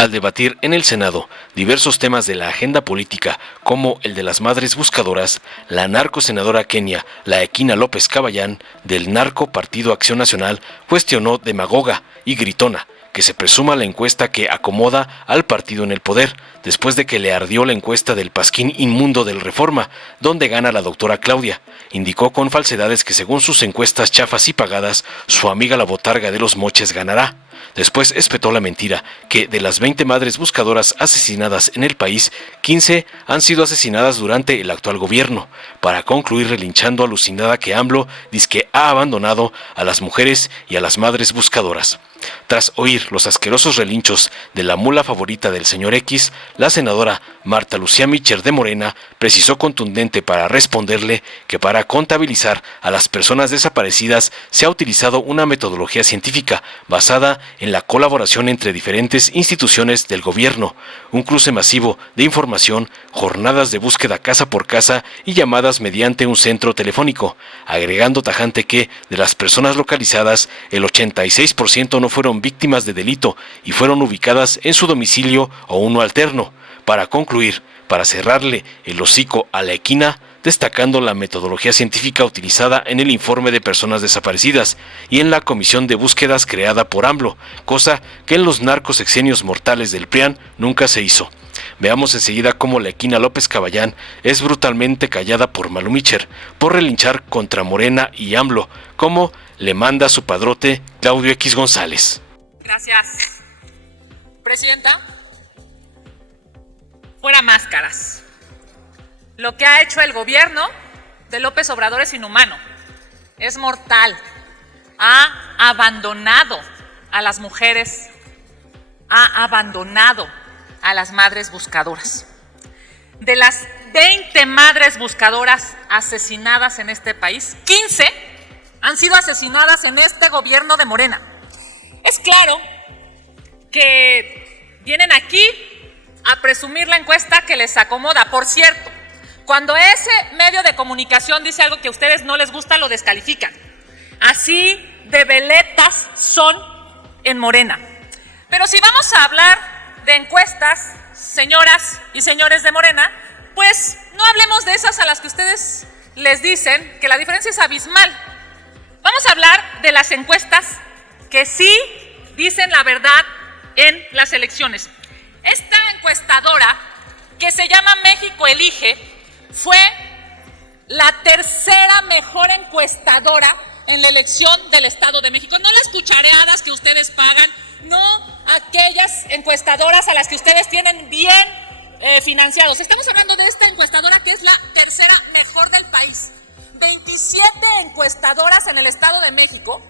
Al debatir en el Senado diversos temas de la agenda política, como el de las madres buscadoras, la narcosenadora Kenia Laekina López Caballán, del narco Partido Acción Nacional, cuestionó demagoga y gritona que se presuma la encuesta que acomoda al partido en el poder, después de que le ardió la encuesta del pasquín inmundo del Reforma, donde gana la doctora Claudia. Indicó con falsedades que según sus encuestas chafas y pagadas, su amiga la botarga de los moches ganará. Después espetó la mentira, que de las 20 madres buscadoras asesinadas en el país, 15 han sido asesinadas durante el actual gobierno, para concluir relinchando alucinada que AMLO dizque ha abandonado a las mujeres y a las madres buscadoras. Tras oír los asquerosos relinchos de la mula favorita del señor X, la senadora Marta Lucía Mitchell de Morena precisó contundente para responderle que para contabilizar a las personas desaparecidas se ha utilizado una metodología científica basada en la colaboración entre diferentes instituciones del gobierno, un cruce masivo de información, jornadas de búsqueda casa por casa y llamadas mediante un centro telefónico, agregando tajante que de las personas localizadas el 86% no fueron víctimas de delito y fueron ubicadas en su domicilio o uno alterno. Para concluir, para cerrarle el hocico a Laekina, destacando la metodología científica utilizada en el informe de personas desaparecidas y en la comisión de búsquedas creada por AMLO, cosa que en los narcosexenios mortales del PRIAN nunca se hizo. Veamos enseguida cómo Laekina López Caballán es brutalmente callada por Malu Mitchell por relinchar contra Morena y AMLO, como le manda su padrote Claudio X González. Gracias, Presidenta. Fuera máscaras. Lo que ha hecho el gobierno de López Obrador es inhumano, es mortal. Ha abandonado a las mujeres, ha abandonado a las madres buscadoras. De las 20 madres buscadoras asesinadas en este país, 15 han sido asesinadas en este gobierno de Morena. Es claro que vienen aquí a presumir la encuesta que les acomoda. Por cierto, cuando ese medio de comunicación dice algo que a ustedes no les gusta, lo descalifican. Así de veletas son en Morena. Pero si vamos a hablar de encuestas, señoras y señores de Morena, pues no hablemos de esas a las que ustedes les dicen que la diferencia es abismal. Vamos a hablar de las encuestas que sí dicen la verdad en las elecciones. Esta encuestadora, que se llama México Elige, fue la tercera mejor encuestadora en la elección del Estado de México. No las cuchareadas que ustedes pagan, no aquellas encuestadoras a las que ustedes tienen bien financiados. Estamos hablando de esta encuestadora que es la tercera mejor del país. 27 encuestadoras en el Estado de México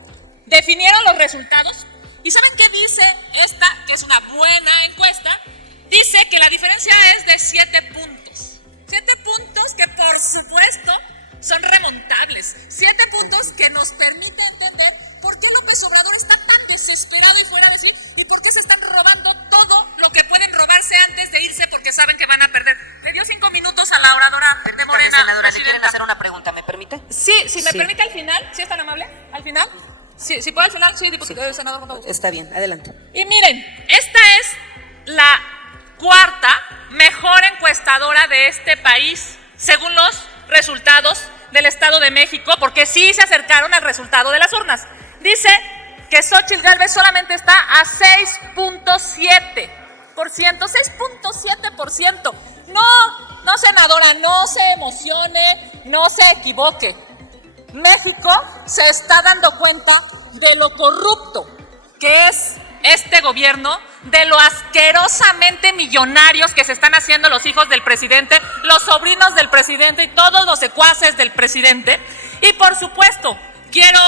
definieron los resultados. ¿Y saben qué dice esta, que es una buena encuesta? Dice que la diferencia es de 7 puntos. 7 puntos que por supuesto son remontables. 7 puntos que nos permiten entender por qué López Obrador está tan desesperado y fuera de sí y por qué se están robando todo lo que pueden robarse antes de irse porque saben que van a perder. Le dio 5 minutos a la oradora de Morena. Senadora, ¿le quieren hacer una pregunta? ¿Me permite? Sí, si me permite al final, si es tan amable, al final. Sí, si puedo al final, sí, diputado, senador, con todo gusto. Está bien, adelante. Y miren, esta es la cuarta mejor encuestadora de este país, según los resultados del Estado de México, porque sí se acercaron al resultado de las urnas. Dice que Xóchitl Gálvez solamente está a 6.7%. 6.7%. No, senadora, no se emocione, no se equivoque. México se está dando cuenta de lo corrupto que es este gobierno, de lo asquerosamente millonarios que se están haciendo los hijos del presidente, los sobrinos del presidente y todos los secuaces del presidente. Y por supuesto, quiero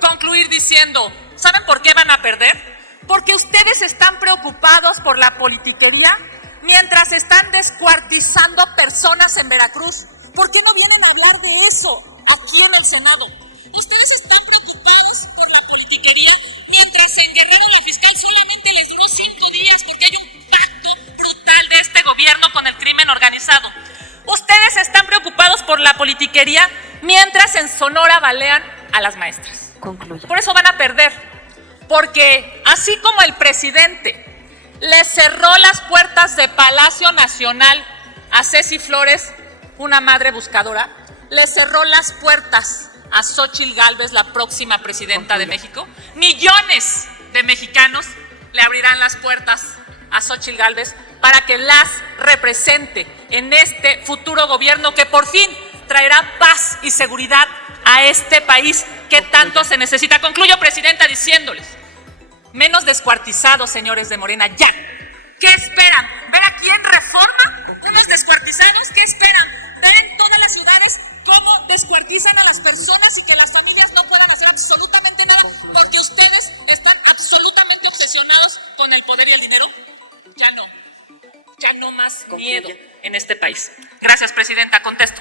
concluir diciendo, ¿saben por qué van a perder? Porque ustedes están preocupados por la politiquería mientras están descuartizando personas en Veracruz. ¿Por qué no vienen a hablar de eso aquí en el Senado? Ustedes están preocupados por la politiquería mientras en Guerrero la fiscal solamente les duró 5 días porque hay un pacto brutal de este gobierno con el crimen organizado. Ustedes están preocupados por la politiquería mientras en Sonora balean a las maestras. Concluye. Por eso van a perder, porque así como el presidente le cerró las puertas de Palacio Nacional a Ceci Flores, una madre buscadora, le cerró las puertas a Xóchitl Gálvez, la próxima presidenta de México. Millones de mexicanos le abrirán las puertas a Xóchitl Gálvez para que las represente en este futuro gobierno que por fin traerá paz y seguridad a este país que tanto se necesita. Concluyo, presidenta, diciéndoles: menos descuartizados, señores de Morena, ya. ¿Qué esperan? ¿Ver aquí en Reforma unos descuartizados? ¿Qué esperan? ¿Ver en todas las ciudades cómo descuartizan a las personas y que las familias no puedan hacer absolutamente nada porque ustedes están absolutamente obsesionados con el poder y el dinero? Ya no más miedo en este país. Gracias, presidenta. Contesto.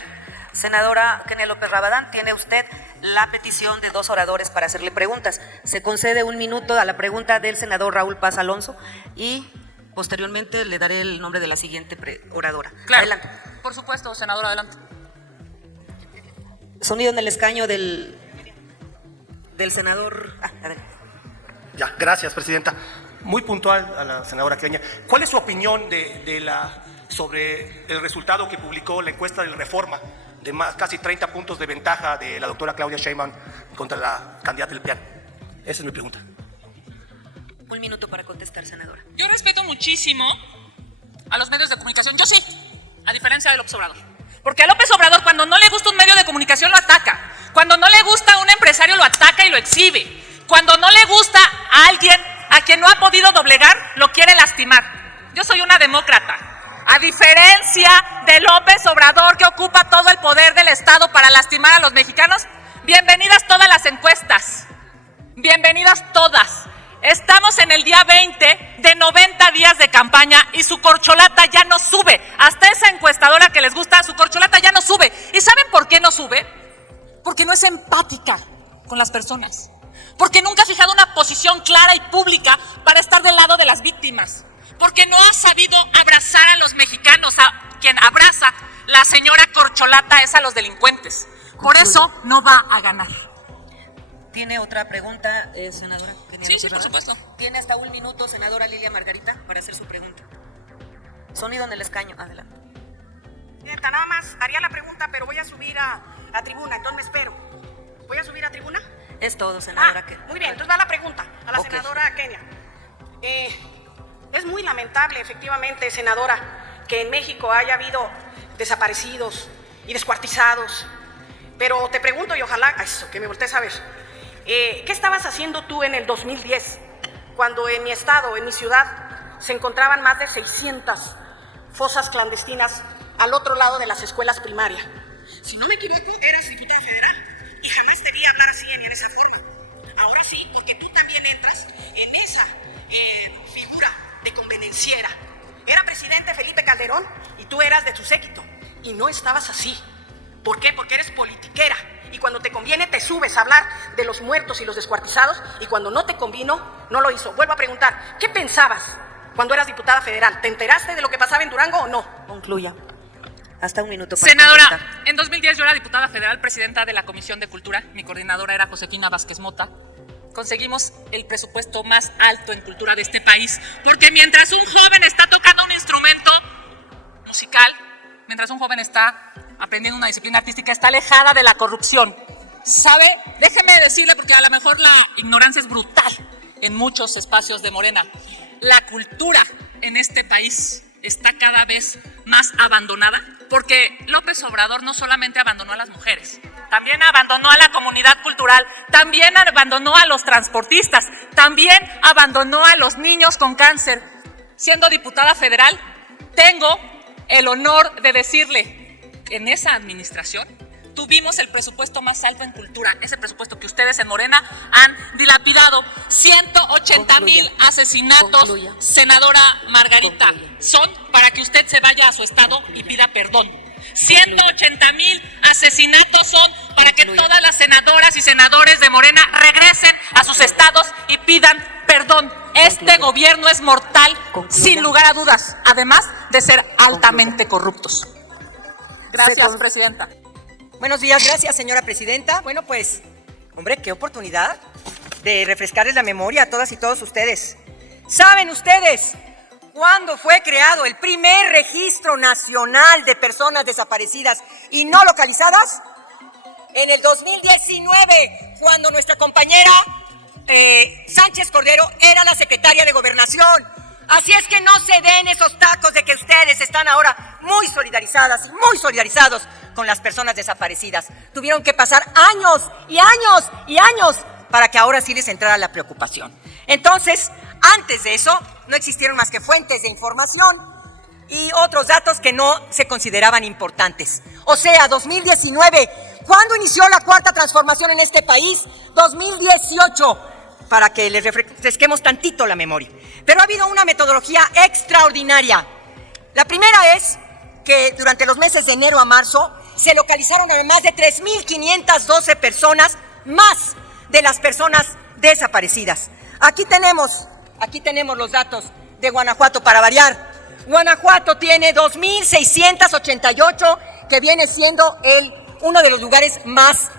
Senadora Kenia López Rabadán, tiene usted la petición de 2 oradores para hacerle preguntas. Se concede 1 minuto a la pregunta del senador Raúl Paz Alonso y posteriormente le daré el nombre de la siguiente oradora. Claro. Adelante. Por supuesto, senadora, adelante. Sonido en el escaño del senador. Adelante. Ya, gracias, presidenta. Muy puntual a la senadora Kenia. ¿Cuál es su opinión sobre el resultado que publicó la encuesta del Reforma de casi 30 puntos de ventaja de la doctora Claudia Sheinbaum contra la candidata del PRI? Esa es mi pregunta. 1 minuto para contestar, senadora. Yo respeto muchísimo a los medios de comunicación. Yo sí, a diferencia de López Obrador. Porque a López Obrador, cuando no le gusta un medio de comunicación, lo ataca. Cuando no le gusta a un empresario, lo ataca y lo exhibe. Cuando no le gusta a alguien a quien no ha podido doblegar, lo quiere lastimar. Yo soy una demócrata. A diferencia de López Obrador, que ocupa todo el poder del Estado para lastimar a los mexicanos, bienvenidas todas las encuestas. Bienvenidas todas. Estamos en el día 20 de 90 días de campaña y su corcholata ya no sube. Hasta esa encuestadora que les gusta, su corcholata ya no sube. ¿Y saben por qué no sube? Porque no es empática con las personas. Porque nunca ha fijado una posición clara y pública para estar del lado de las víctimas. Porque no ha sabido abrazar a los mexicanos. A quien abraza la señora corcholata es a los delincuentes. Por eso no va a ganar. ¿Tiene otra pregunta, senadora? Sí, por supuesto. Tiene hasta 1 minuto, senadora Lilia Margarita, para hacer su pregunta. Sonido en el escaño, adelante. Presidenta, nada más haría la pregunta, pero voy a subir a tribuna, entonces me espero. ¿Voy a subir a tribuna? Es todo, senadora. Muy bien, entonces va la pregunta a la senadora Kenia. Es muy lamentable, efectivamente, senadora, que en México haya habido desaparecidos y descuartizados. Pero te pregunto, y ojalá que me voltees a ver, ¿qué estabas haciendo tú en el 2010, cuando en mi estado, en mi ciudad, se encontraban más de 600 fosas clandestinas al otro lado de las escuelas primarias? Si no me equivoco, eras diputada federal y jamás te vi hablar así en esa forma. Ahora sí, porque tú también entras en esa figura de convenenciera. Era presidente Felipe Calderón y tú eras de su séquito y no estabas así. ¿Por qué? Porque eres politiquera y cuando te conviene te subes a hablar de los muertos y los descuartizados y cuando no te convino, no lo hizo. Vuelvo a preguntar, ¿qué pensabas cuando eras diputada federal? ¿Te enteraste de lo que pasaba en Durango o no? Concluya. Hasta 1 minuto para Senadora, contestar. en 2010 yo era diputada federal, presidenta de la Comisión de Cultura. Mi coordinadora era Josefina Vázquez Mota. Conseguimos el presupuesto más alto en cultura de este país. Porque mientras un joven está tocando un instrumento musical, mientras un joven está aprendiendo una disciplina artística, está alejada de la corrupción. ¿Sabe? Déjeme decirle, porque a lo mejor la ignorancia es brutal en muchos espacios de Morena. La cultura en este país está cada vez más abandonada, porque López Obrador no solamente abandonó a las mujeres, también abandonó a la comunidad cultural, también abandonó a los transportistas, también abandonó a los niños con cáncer. Siendo diputada federal, tengo el honor de decirle, en esa administración tuvimos el presupuesto más alto en cultura, ese presupuesto que ustedes en Morena han dilapidado. 180,000 asesinatos, Concluya. Senadora Margarita, Concluya. son para que usted se vaya a su estado y pida perdón. 180,000 asesinatos son para que todas las senadoras y senadores de Morena regresen a sus estados y pidan perdón. Este gobierno es mortal, sin lugar a dudas, además de ser altamente corruptos. Gracias, presidenta. Buenos días, gracias, señora presidenta. Bueno, pues, hombre, qué oportunidad de refrescarles la memoria a todas y todos ustedes. ¿Saben ustedes ¿Cuándo fue creado el primer registro nacional de personas desaparecidas y no localizadas? En el 2019, cuando nuestra compañera Sánchez Cordero era la secretaria de Gobernación. Así es que no se den esos tacos de que ustedes están ahora muy solidarizadas y muy solidarizados con las personas desaparecidas. Tuvieron que pasar años y años y años para que ahora sí les entrara la preocupación. Entonces, antes de eso, no existieron más que fuentes de información y otros datos que no se consideraban importantes. O sea, 2019, ¿cuándo inició la cuarta transformación en este país? 2018, para que les refresquemos tantito la memoria. Pero ha habido una metodología extraordinaria. La primera es que durante los meses de enero a marzo se localizaron a más de 3.512 personas más de las personas desaparecidas. Aquí tenemos los datos de Guanajuato para variar. Guanajuato tiene 2.688, que viene siendo uno de los lugares más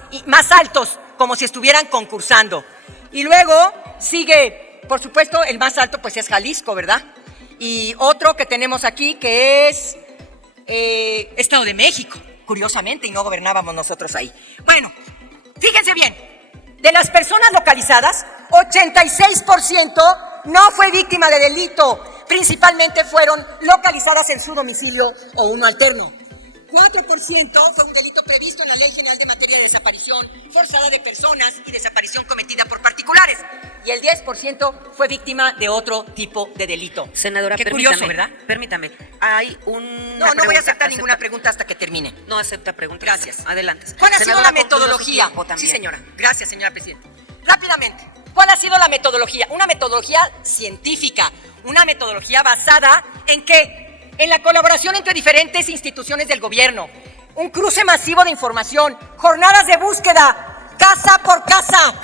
altos, como si estuvieran concursando. Y luego sigue, por supuesto, el más alto pues es Jalisco, ¿verdad? Y otro que tenemos aquí que es Estado de México, curiosamente, y no gobernábamos nosotros ahí. Bueno, fíjense bien, de las personas localizadas, 86% no fue víctima de delito, principalmente fueron localizadas en su domicilio o uno alterno. 4% fue un delito previsto en la Ley General de Materia de Desaparición Forzada de Personas y desaparición cometida por particulares. Y el 10% fue víctima de otro tipo de delito. Senadora, qué permítame, curioso, ¿verdad? Permítame, hay una No voy a aceptar ninguna pregunta hasta que termine. No acepta pregunta. Gracias. Adelante. ¿Cuál ha sido Senadora, la metodología? concluya su tiempo también. Sí, señora. Gracias, señora Presidenta. Rápidamente, ¿cuál ha sido la metodología? Una metodología científica, una metodología basada en ¿qué? En la colaboración entre diferentes instituciones del gobierno, un cruce masivo de información, jornadas de búsqueda, casa por casa.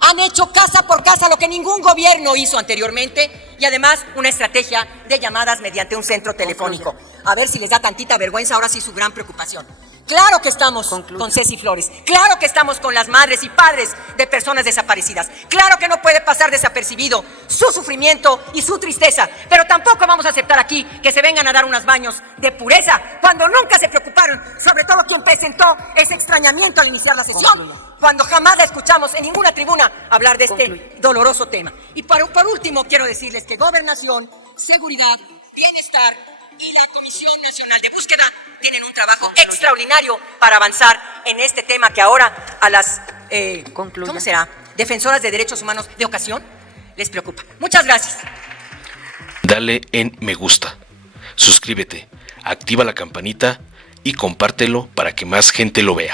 Han hecho casa por casa lo que ningún gobierno hizo anteriormente y además una estrategia de llamadas mediante un centro telefónico. A ver si les da tantita vergüenza, ahora sí su gran preocupación. Claro que estamos con Ceci Flores, claro que estamos con las madres y padres de personas desaparecidas, claro que no puede pasar desapercibido su sufrimiento y su tristeza, pero tampoco vamos a aceptar aquí que se vengan a dar unos baños de pureza cuando nunca se preocuparon, sobre todo quien presentó ese extrañamiento al iniciar la sesión, cuando jamás la escuchamos en ninguna tribuna hablar de este doloroso tema. Y por último quiero decirles que Gobernación, Seguridad, Bienestar y la Comisión Nacional de Búsqueda tienen un trabajo extraordinario para avanzar en este tema que ahora a las ¿cómo será? Defensoras de derechos humanos de ocasión les preocupa. Muchas gracias. Dale en me gusta, suscríbete, activa la campanita y compártelo para que más gente lo vea.